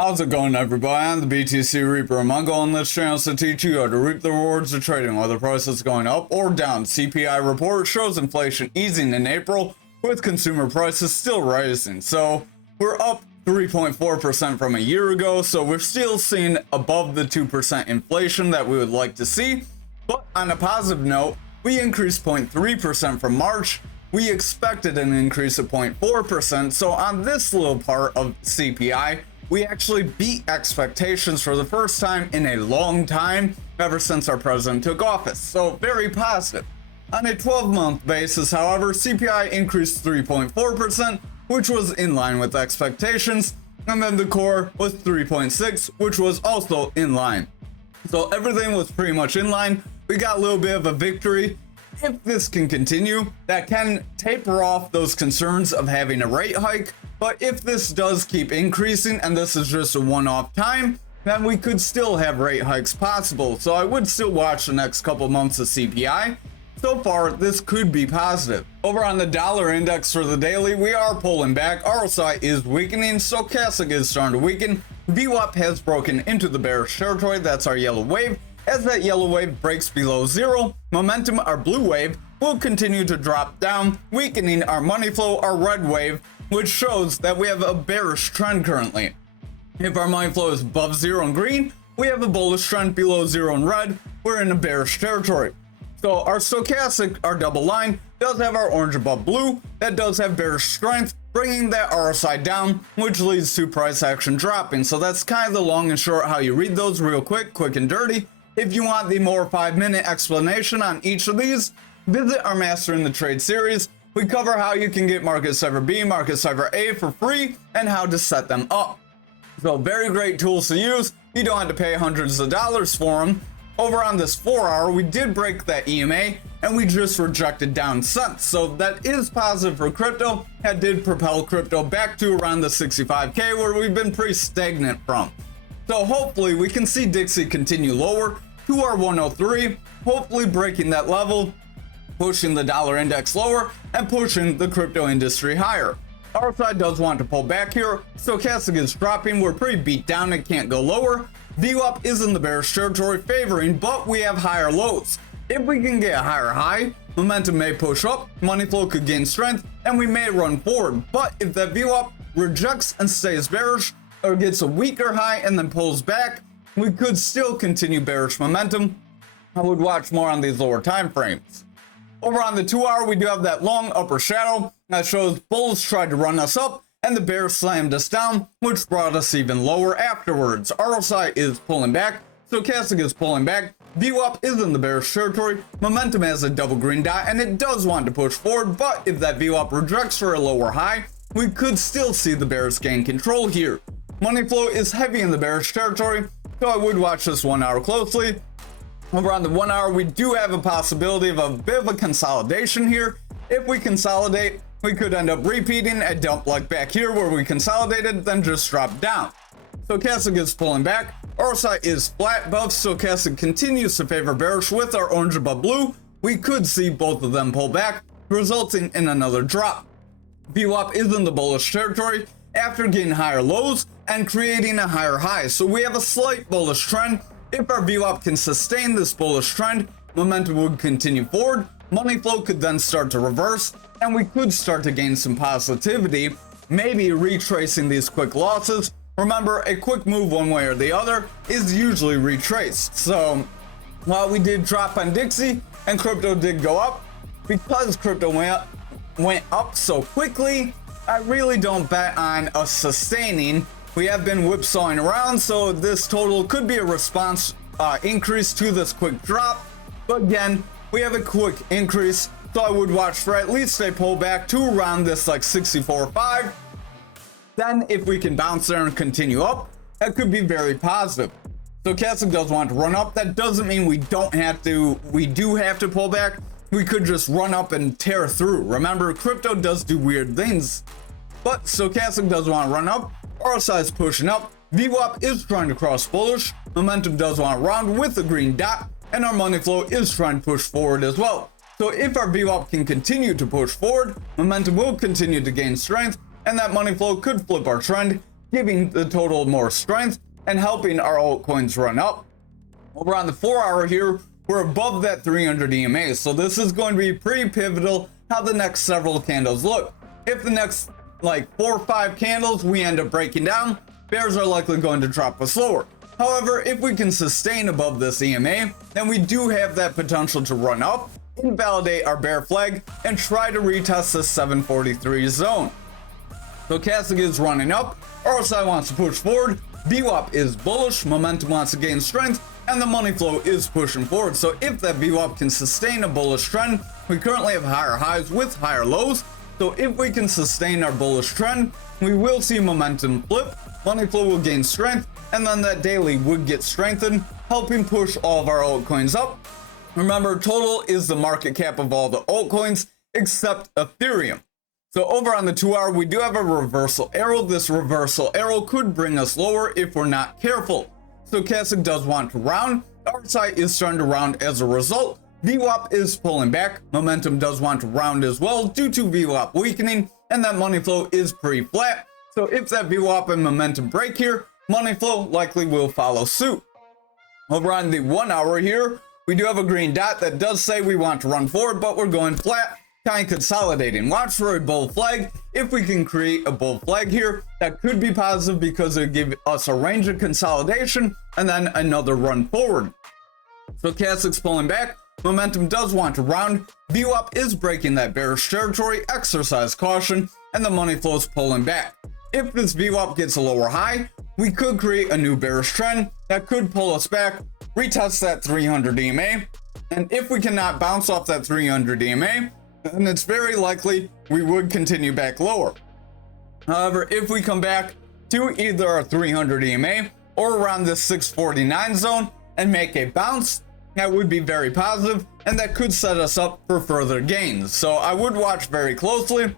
How's it going, everybody? I'm the BTC Reaper among on this channel to teach you how to reap the rewards of trading, whether prices going up or down. CPI report shows inflation easing in April, with consumer prices still rising. So we're up 3.4% from a year ago, so we're still seeing above the 2% inflation that we would like to see. But on a positive note, we increased 0.3% from March. We expected an increase of 0.4%, so on this little part of CPI, we actually beat expectations for the first time in a long time, ever since our president took office, so very positive. On a 12-month basis, however, CPI increased 3.4%, which was in line with expectations, and then the core was 3.6, which was also in line. So everything was pretty much in line. We got a little bit of a victory. If this can continue, that can taper off those concerns of having a rate hike. But if this does keep increasing and this is just a one-off time, then we could still have rate hikes possible. So I would still watch the next couple months of CPI. So far, this could be positive. Over on the dollar index for the daily, we are pulling back. RSI is weakening. Stochastic is starting to weaken. VWAP has broken into the bearish territory. That's our yellow wave. As that yellow wave breaks below zero, momentum, our blue wave, will continue to drop down, weakening our money flow, our red wave, which shows that we have a bearish trend currently. If our money flow is above zero in green, we have a bullish trend. Below zero in red, we're in a bearish territory. So our stochastic, our double line, does have our orange above blue. That does have bearish strength, bringing that RSI down, which leads to price action dropping. So that's kind of the long and short how you read those real quick and dirty. If you want the more 5-minute explanation on each of these, visit our Mastering the Trade series. We cover how you can get Market Cipher B, Market Cipher A for free, and how to set them up. So very great tools to use. You don't have to pay hundreds of dollars for them. Over on this 4-hour, we did break that EMA, and we just rejected down cents. So that is positive for crypto. That did propel crypto back to around the 65K, where we've been pretty stagnant from. So hopefully we can see Dixie continue lower to our 103, hopefully breaking that level, pushing the dollar index lower, and pushing the crypto industry higher. RSI does want to pull back here. Stochastic is dropping. We're pretty beat down. It can't go lower. VWAP is in the bearish territory favoring, but we have higher lows. If we can get a higher high, momentum may push up, money flow could gain strength, and we may run forward. But if that VWAP rejects and stays bearish, or gets a weaker high and then pulls back, we could still continue bearish momentum. I would watch more on these lower time frames. Over on the 2-hour, we do have that long upper shadow that shows bulls tried to run us up and the bears slammed us down, which brought us even lower afterwards. RSI is pulling back, stochastic is pulling back, VWAP is in the bearish territory, momentum has a double green dot and it does want to push forward, but if that VWAP rejects for a lower high, we could still see the bears gain control here. Money flow is heavy in the bearish territory, so I would watch this 1-hour closely. Over on the 1-hour, we do have a possibility of a bit of a consolidation here. If we consolidate, we could end up repeating a dump like back here where we consolidated, then just drop down. Stochastic is pulling back. RSI is flat above. Stochastic continues to favor bearish with our orange above blue. We could see both of them pull back, resulting in another drop. VWAP is in the bullish territory after getting higher lows and creating a higher high. So we have a slight bullish trend. If our VWAP can sustain this bullish trend, momentum would continue forward, money flow could then start to reverse, and we could start to gain some positivity, maybe retracing these quick losses. Remember, a quick move one way or the other is usually retraced. So while we did drop on Dixie and crypto did go up, because crypto went up so quickly, I really don't bet on us sustaining. We have been whipsawing around, so this total could be a response increase to this quick drop. But again, we have a quick increase, so I would watch for at least a pullback to around this like 64.5. Then if we can bounce there and continue up, that could be very positive. Stochastic does want to run up. That doesn't mean we don't have to. We do have to pull back. We could just run up and tear through. Remember, crypto does do weird things. But stochastic does want to run up. RSI is pushing up. VWAP is trying to cross bullish. Momentum does want to round with the green dot. And our money flow is trying to push forward as well. So if our VWAP can continue to push forward, momentum will continue to gain strength. And that money flow could flip our trend giving the total more strength and helping our altcoins run up. Over on the 4-hour here, we're above that 300 EMA, so this is going to be pretty pivotal how the next several candles look. If the next like 4 or 5 candles we end up breaking down, bears are likely going to drop us lower. However, if we can sustain above this EMA, then we do have that potential to run up, invalidate our bear flag, and try to retest the 743 zone. Stochastic is running up, RSI wants to push forward, VWAP is bullish, momentum wants to gain strength, and the money flow is pushing forward. So if that VWAP can sustain a bullish trend, we currently have higher highs with higher lows. So if we can sustain our bullish trend, we will see momentum flip, money flow will gain strength, and then that daily would get strengthened, helping push all of our altcoins up. Remember, total is the market cap of all the altcoins except Ethereum. So over on the 2-hour, we do have a reversal arrow. This reversal arrow could bring us lower if we're not careful. Stochastic does want to round. RSI is starting to round as a result. VWAP is pulling back. Momentum does want to round as well due to VWAP weakening, and that money flow is pretty flat. So if that VWAP and momentum break here, money flow likely will follow suit. Over on the 1-hour here, we do have a green dot that does say we want to run forward, but we're going flat, kind of consolidating. Watch for a bull flag. If we can create a bull flag here, that could be positive because it would give us a range of consolidation and then another run forward. Stochastic's pulling back. Momentum does want to round. VWAP is breaking that bearish territory. Exercise caution, and the money flow is pulling back. If this VWAP gets a lower high, we could create a new bearish trend that could pull us back, retest that 300 EMA, and if we cannot bounce off that 300 EMA, then it's very likely we would continue back lower. However, if we come back to either our 300 EMA or around this 649 zone and make a bounce, that would be very positive, and that could set us up for further gains. So I would watch very closely.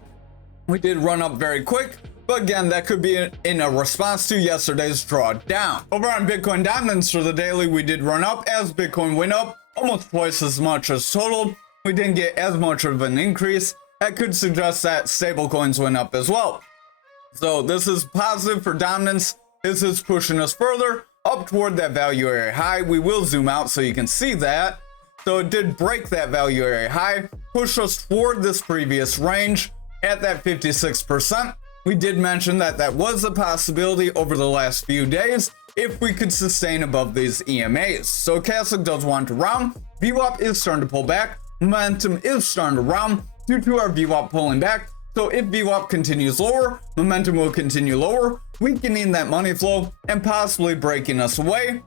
We did run up very quick, but again, that could be in a response to yesterday's drawdown. Over on Bitcoin dominance for the daily, we did run up as Bitcoin went up almost twice as much as total. We didn't get as much of an increase. That could suggest that stablecoins went up as well. So this is positive for dominance. This is pushing us further up toward that value area high. We will zoom out so you can see that. So it did break that value area high, push us toward this previous range at that 56%. We did mention that that was a possibility over the last few days if we could sustain above these EMAs. Stochastic does want to round. VWAP is starting to pull back. Momentum is starting to round due to our VWAP pulling back. So if VWAP continues lower, momentum will continue lower, weakening that money flow and possibly breaking us away.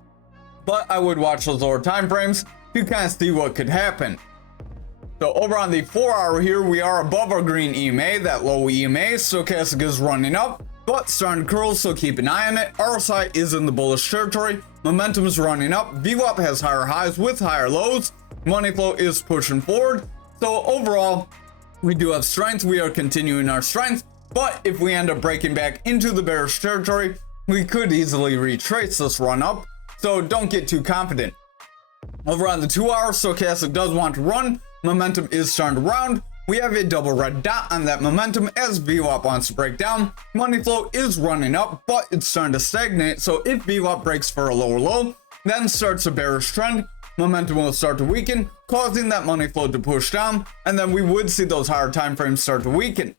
But I would watch those lower time frames to kind of see what could happen. So over on the 4-hour here, we are above our green EMA, that low EMA. Stochastic is running up, but starting to curl, so keep an eye on it. RSI is in the bullish territory. Momentum is running up. VWAP has higher highs with higher lows. Money flow is pushing forward. So overall, we do have strength. We are continuing our strength. But if we end up breaking back into the bearish territory, we could easily retrace this run up. So don't get too confident. Over on the 2-hour, Stochastic does want to run. Momentum is starting to round. We have a double red dot on that momentum as VWAP wants to break down. Money flow is running up, but it's starting to stagnate. So if VWAP breaks for a lower low, then starts a bearish trend, momentum will start to weaken, causing that money flow to push down, and then we would see those higher time frames start to weaken.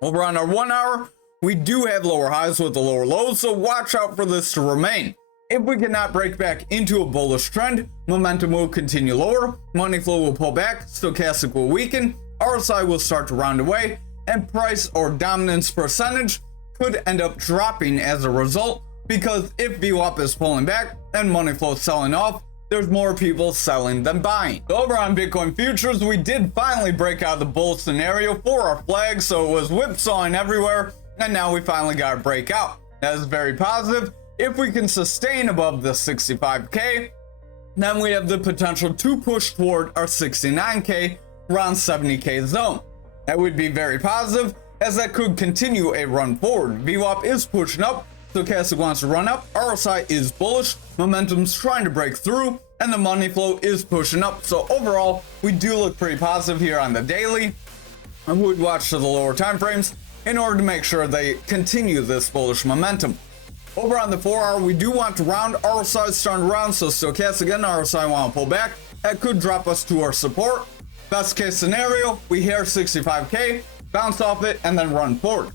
Over on our 1-hour, we do have lower highs with the lower lows, so watch out for this to remain. If we cannot break back into a bullish trend, momentum will continue lower, money flow will pull back, stochastic will weaken, RSI will start to round away, and price or dominance percentage could end up dropping as a result, because if VWAP is pulling back and money flow is selling off, there's more people selling than buying. Over on Bitcoin futures, we did finally break out the bull scenario for our flag, so it was whipsawing everywhere, and now we finally got a breakout. That is very positive. If we can sustain above the 65K, then we have the potential to push toward our 69K, around 70K zone. That would be very positive, as that could continue a run forward. VWAP is pushing up, stochastic wants to run up, RSI is bullish, momentum's trying to break through, and the money flow is pushing up. So overall, we do look pretty positive here on the daily. I would watch to the lower time frames in order to make sure they continue this bullish momentum. Over on the 4-hour, we do want to round. RSI is starting to round, so stochastic and RSI want to pull back. That could drop us to our support. Best case scenario, we hit 65K, bounce off it, and then run forward.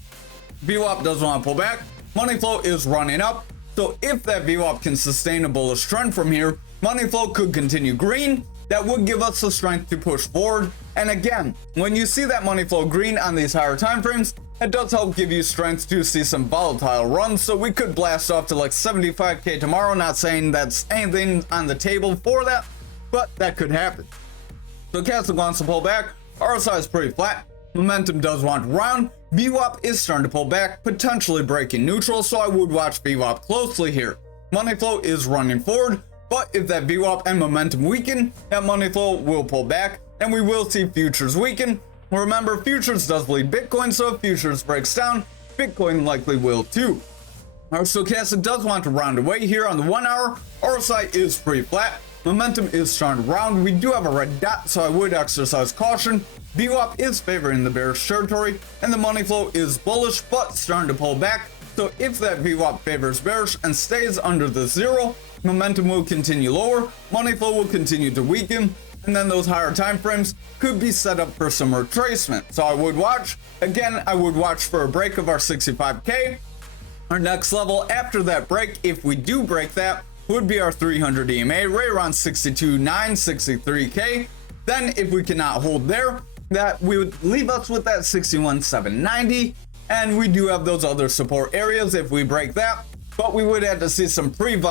VWAP does want to pull back. Money flow is running up. So if that VWAP can sustain a bullish trend from here, money flow could continue green. That would give us the strength to push forward. And again, when you see that money flow green on these higher time frames, it does help give you strength to see some volatile runs. So we could blast off to like 75K tomorrow. Not saying that's anything on the table for that, but that could happen. So Stochastic wants to pull back. RSI is pretty flat. Momentum does want to round. VWAP is starting to pull back, potentially breaking neutral, so I would watch VWAP closely here. Money flow is running forward, but if that VWAP and momentum weaken, that money flow will pull back, and we will see futures weaken. Remember, futures does lead Bitcoin, so if futures breaks down, Bitcoin likely will too. Our stochastic does want to round away here on the 1 hour. RSI is pretty flat. Momentum is starting to round. We do have a red dot, so I would exercise caution. VWAP is favoring the bearish territory, and the money flow is bullish, but starting to pull back. So if that VWAP favors bearish and stays under the 0, momentum will continue lower, money flow will continue to weaken, and then those higher time frames could be set up for some retracement. So I would watch. Again, I would watch for a break of our 65K. Our next level after that break, if we do break that, would be our 300 EMA, right around 62.9, 63K. Then if we cannot hold there, that we would leave us with that 61.790, and we do have those other support areas if we break that, but we would have to see some pretty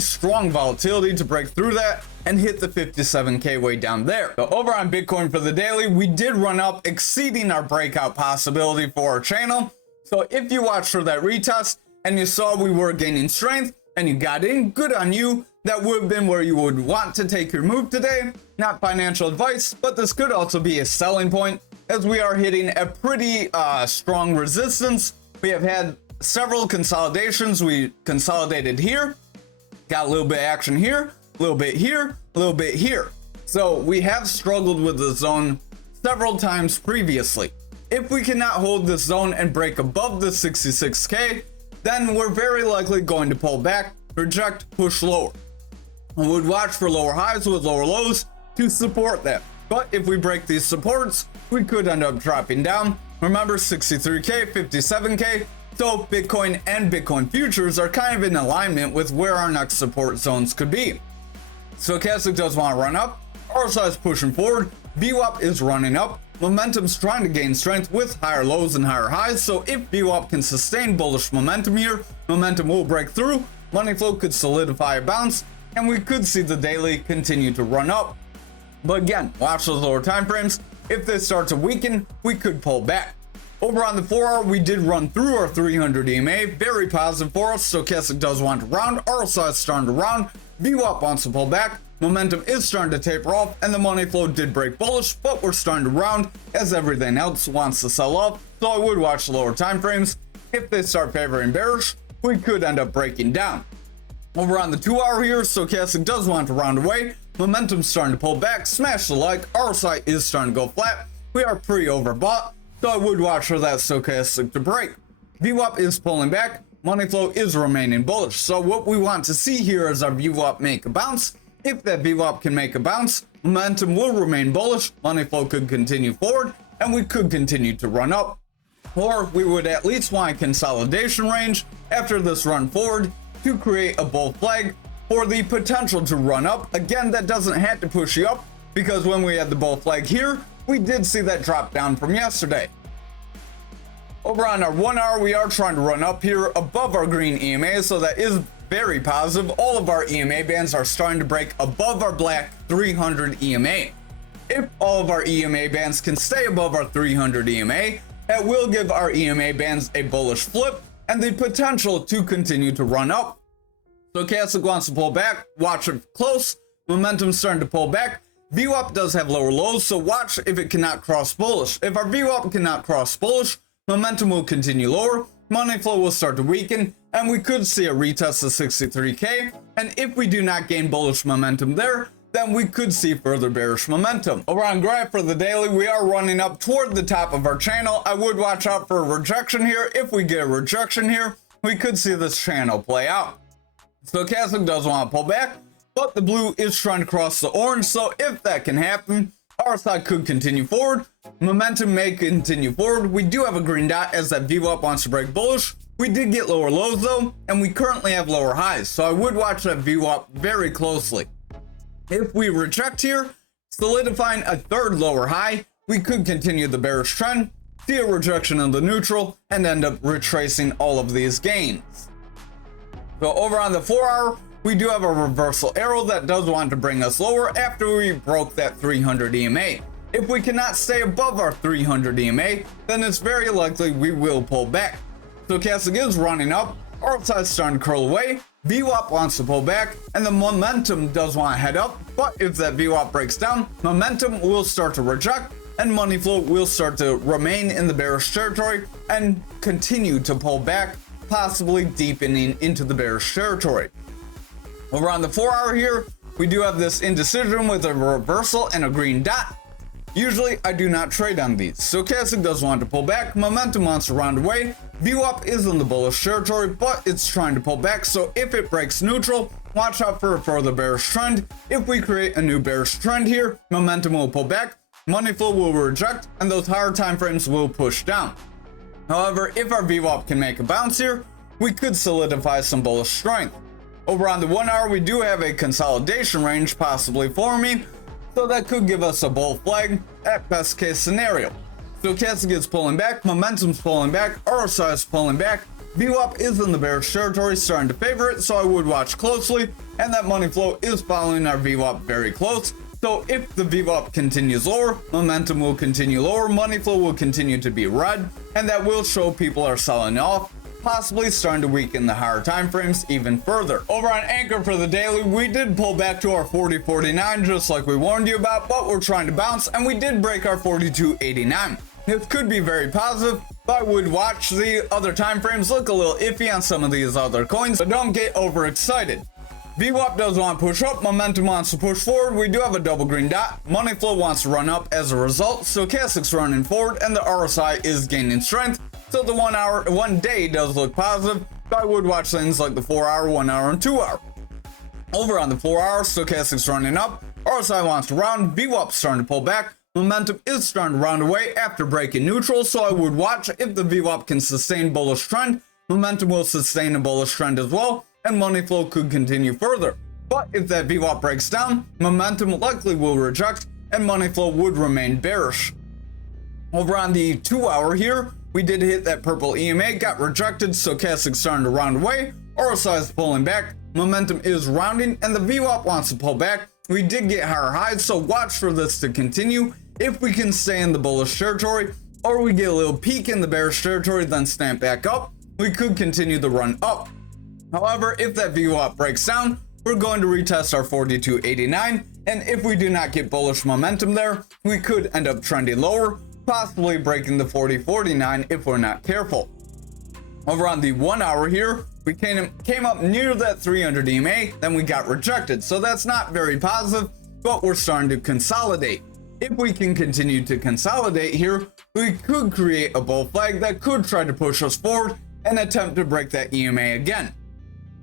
strong volatility to break through that and hit the 57K way down there. So over on Bitcoin for the daily, we did run up, exceeding our breakout possibility for our channel. So if you watched for that retest and you saw we were gaining strength and you got in, good on you. That would have been where you would want to take your move today. Not financial advice, but this could also be a selling point as we are hitting a pretty strong resistance. We have had several consolidations. We consolidated here, got a little bit of action here, a little bit here, a little bit here. So we have struggled with the zone several times previously. If we cannot hold this zone and break above the 66K, then we're very likely going to pull back, reject, push lower. I would watch for lower highs with lower lows to support that. But if we break these supports, we could end up dropping down. Remember, 63K, 57K. So Bitcoin and Bitcoin futures are kind of in alignment with where our next support zones could be. Stochastic does want to run up. RSI is pushing forward. VWAP is running up. Momentum's trying to gain strength with higher lows and higher highs. So if VWAP can sustain bullish momentum here, momentum will break through. Money flow could solidify a bounce, and we could see the daily continue to run up. But again, watch those lower time frames. If they start to weaken, we could pull back. Over on the 4 hour, we did run through our 300 EMA. Very positive for us. Stochastic does want to round. RSI is starting to round. VWAP wants to pull back. Momentum is starting to taper off, and the money flow did break bullish, but we're starting to round as everything else wants to sell off. So I would watch the lower time frames. If they start favoring bearish, we could end up breaking down. Over on the 2 hour here, Stochastic does want to round away. Momentum's starting to pull back. Smash the like. RSI is starting to go flat. We are pretty overbought, so I would watch for that Stochastic to break. VWAP is pulling back. Money flow is remaining bullish. So what we want to see here is our VWAP make a bounce. If that VWAP can make a bounce, momentum will remain bullish. Money flow could continue forward, and we could continue to run up. Or we would at least want a consolidation range after this run forward to create a bull flag for the potential to run up. Again, that doesn't have to push you up, because when we had the bull flag here, we did see that drop down from yesterday. Over on our 1 hour, we are trying to run up here above our green EMA, so that is very positive. All of our EMA bands are starting to break above our black 300 EMA. If all of our EMA bands can stay above our 300 EMA, that will give our EMA bands a bullish flip and the potential to continue to run up. Stochastic wants to pull back. Watch it close. Momentum's starting to pull back. VWAP does have lower lows, so watch if it cannot cross bullish. If our VWAP cannot cross bullish, momentum will continue lower. Money flow will start to weaken, and we could see a retest of 63K. And if we do not gain bullish momentum there, then we could see further bearish momentum. Over on graph for the daily, we are running up toward the top of our channel. I would watch out for a rejection here. If we get a rejection here, we could see this channel play out. Stochastic does want to pull back, but the blue is trying to cross the orange, so if that can happen, RSI could continue forward. Momentum may continue forward. We do have a green dot as that VWAP wants to break bullish. We did get lower lows though, and we currently have lower highs, so I would watch that VWAP very closely. If we reject here, solidifying a third lower high, we could continue the bearish trend, see a rejection of the neutral, and end up retracing all of these gains. So over on the 4 hour, we do have a reversal arrow that does want to bring us lower after we broke that 300 EMA. If we cannot stay above our 300 EMA, then it's very likely we will pull back. Stochastic is running up, RSI is starting to curl away, VWAP wants to pull back, and the momentum does want to head up, but if that VWAP breaks down, momentum will start to reject, and money flow will start to remain in the bearish territory and continue to pull back, possibly deepening into the bearish territory. Over on the 4 hour here, we do have this indecision with a reversal and a green dot. Usually I do not trade on these. Stochastic does want to pull back, momentum wants to round away, VWAP is in the bullish territory, but it's trying to pull back, so if it breaks neutral, watch out for a further bearish trend. If we create a new bearish trend here, momentum will pull back, money flow will reject, and those higher time frames will push down. However, if our VWAP can make a bounce here, we could solidify some bullish strength. Over on the 1 hour, we do have a consolidation range possibly forming, so that could give us a bull flag at best case scenario. Stochastic is pulling back, momentum's pulling back, RSI is pulling back, VWAP is in the bearish territory, starting to favor it, so I would watch closely, and that money flow is following our VWAP very close. So if the VWAP continues lower, momentum will continue lower, money flow will continue to be red, and that will show people are selling off, possibly starting to weaken the higher time frames even further. Over on Anchor for the daily, we did pull back to our 40.49 just like we warned you about, but we're trying to bounce, and we did break our 42.89. This could be very positive, but I would watch the other time frames look a little iffy on some of these other coins, so don't get overexcited. VWAP does want to push up, momentum wants to push forward, we do have a double green dot, money flow wants to run up as a result, Stochastic's running forward, and the RSI is gaining strength, so the 1 day does look positive, but I would watch things like the 4 hour, 1 hour, and 2 hour. Over on the 4 hour, Stochastic's running up, RSI wants to round, VWAP's starting to pull back, momentum is starting to round away after breaking neutral, so I would watch if the VWAP can sustain bullish trend, momentum will sustain a bullish trend as well, and money flow could continue further. But if that VWAP breaks down, momentum likely will reject, and money flow would remain bearish. Over on the 2 hour here, we did hit that purple EMA, got rejected, Stochastic starting to round away, RSI is pulling back, momentum is rounding, and the VWAP wants to pull back. We did get higher highs, so watch for this to continue. If we can stay in the bullish territory, or we get a little peak in the bearish territory, then snap back up, we could continue the run up. However, if that VWAP breaks down, we're going to retest our 42.89, and if we do not get bullish momentum there, we could end up trending lower, possibly breaking the 40.49 if we're not careful. Over on the 1 hour here, we came up near that 300 EMA, then we got rejected, so that's not very positive, but we're starting to consolidate. If we can continue to consolidate here, we could create a bull flag that could try to push us forward and attempt to break that EMA again.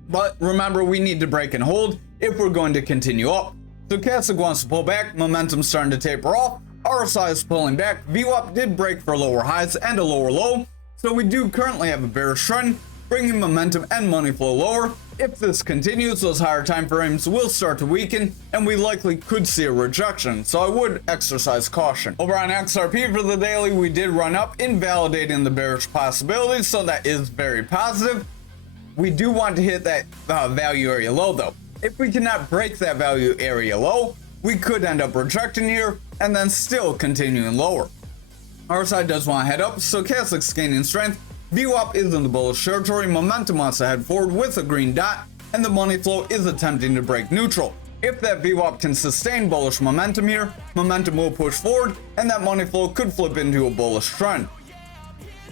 But remember, we need to break and hold if we're going to continue up. Stochastic wants to pull back, momentum starting to taper off, RSI is pulling back, VWAP did break for lower highs and a lower low, so we do currently have a bearish trend, bringing momentum and money flow lower. If this continues, those higher time frames will start to weaken, and we likely could see a rejection, so I would exercise caution. Over on XRP for the daily, we did run up, invalidating the bearish possibilities, so that is very positive. We do want to hit that value area low though. If we cannot break that value area low, we could end up rejecting here and then still continuing lower. RSI does want to head up, Stochastic's gaining strength, VWAP is in the bullish territory, momentum wants to head forward with a green dot, and the money flow is attempting to break neutral. If that VWAP can sustain bullish momentum here, momentum will push forward, and that money flow could flip into a bullish trend.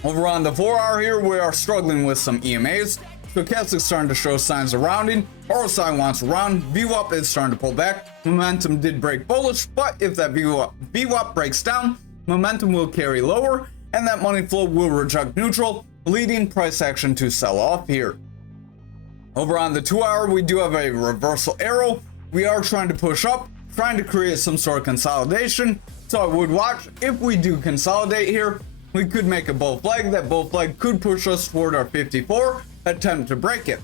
Over on the 4 hour here, we are struggling with some EMAs. Stochastic's starting to show signs of rounding. RSI wants to round. VWAP is starting to pull back. Momentum did break bullish, but if that VWAP breaks down, momentum will carry lower, and that money flow will reject neutral, leading price action to sell off here. Over on the 2 hour, we do have a reversal arrow. We are trying to push up, trying to create some sort of consolidation. So I would watch. If we do consolidate here, we could make a bull flag. That bull flag could push us toward our 54, attempt to break it.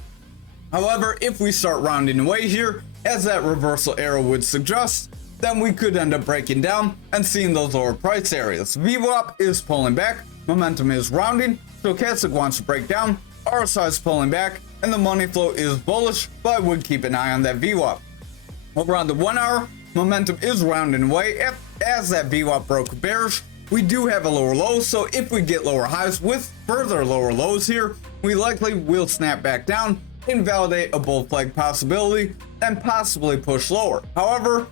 However, if we start rounding away here, as that reversal arrow would suggest, then we could end up breaking down and seeing those lower price areas. VWAP is pulling back, momentum is rounding, Stochastic wants to break down, RSI is pulling back, and the money flow is bullish, but I would keep an eye on that VWAP. Over on the 1 hour, momentum is rounding away. As that VWAP broke bearish, we do have a lower low, so if we get lower highs with further lower lows here, we likely will snap back down, invalidate a bull flag possibility, and possibly push lower. However,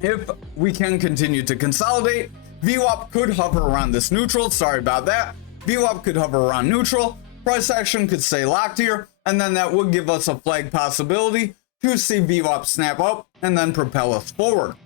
if we can continue to consolidate, VWAP could hover around this neutral. Sorry about that. VWAP could hover around neutral. Price action could stay locked here, and then that would give us a flag possibility to see VWAP snap up and then propel us forward.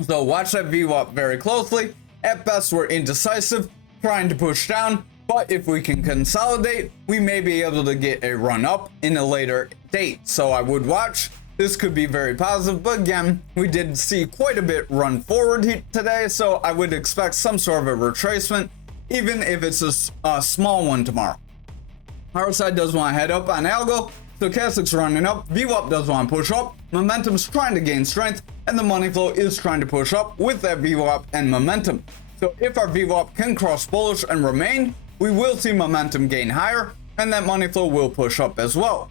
So watch that VWAP very closely. At best, we're indecisive, trying to push down, but if we can consolidate, we may be able to get a run up in a later date. So I would watch. This could be very positive, but again, we did see quite a bit run forward today, so I would expect some sort of a retracement, even if it's a small one tomorrow. RSI does want to head up on algo, Stochastic's running up, VWAP does want to push up, momentum's trying to gain strength, and the money flow is trying to push up with that VWAP and momentum. So if our VWAP can cross bullish and remain, we will see momentum gain higher, and that money flow will push up as well.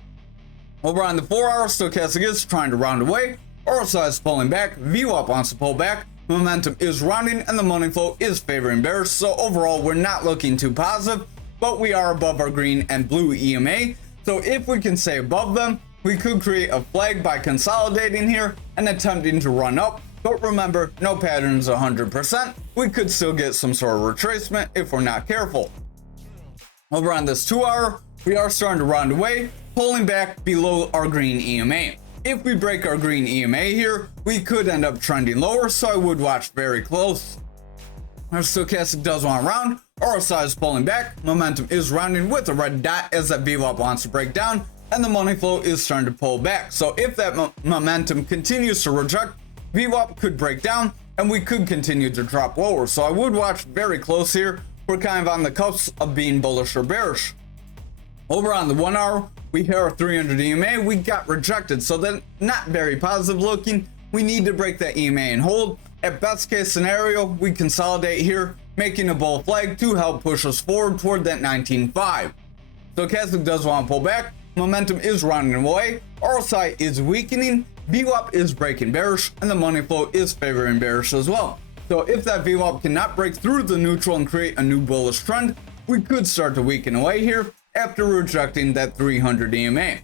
Over on the 4 hour, Stochastic is trying to round away, RSI is pulling back, VWAP wants to pull back, momentum is rounding, and the money flow is favoring bearish. So overall, we're not looking too positive, but we are above our green and blue EMA. So if we can stay above them, we could create a flag by consolidating here and attempting to run up. But remember, no pattern's 100%. We could still get some sort of retracement if we're not careful. Over on this 2 hour, we are starting to round away, pulling back below our green EMA. If we break our green EMA here, we could end up trending lower, so I would watch very close. Our Stochastic does want to round, RSI is pulling back, momentum is rounding with a red dot as that VWAP wants to break down, and the money flow is starting to pull back. So if that momentum continues to reject, VWAP could break down, and we could continue to drop lower. So I would watch very close here. We're kind of on the cusp of being bullish or bearish. Over on the 1 hour, we hit our 300 EMA, we got rejected, so then not very positive looking. We need to break that EMA and hold. At best case scenario, we consolidate here, making a bull flag to help push us forward toward that 19.5. Stochastic does want to pull back, momentum is rounding away, RSI is weakening, VWAP is breaking bearish, and the money flow is favoring bearish as well. So if that VWAP cannot break through the neutral and create a new bullish trend, we could start to weaken away here after rejecting that 300 EMA.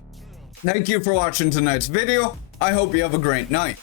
Thank you for watching tonight's video. I hope you have a great night.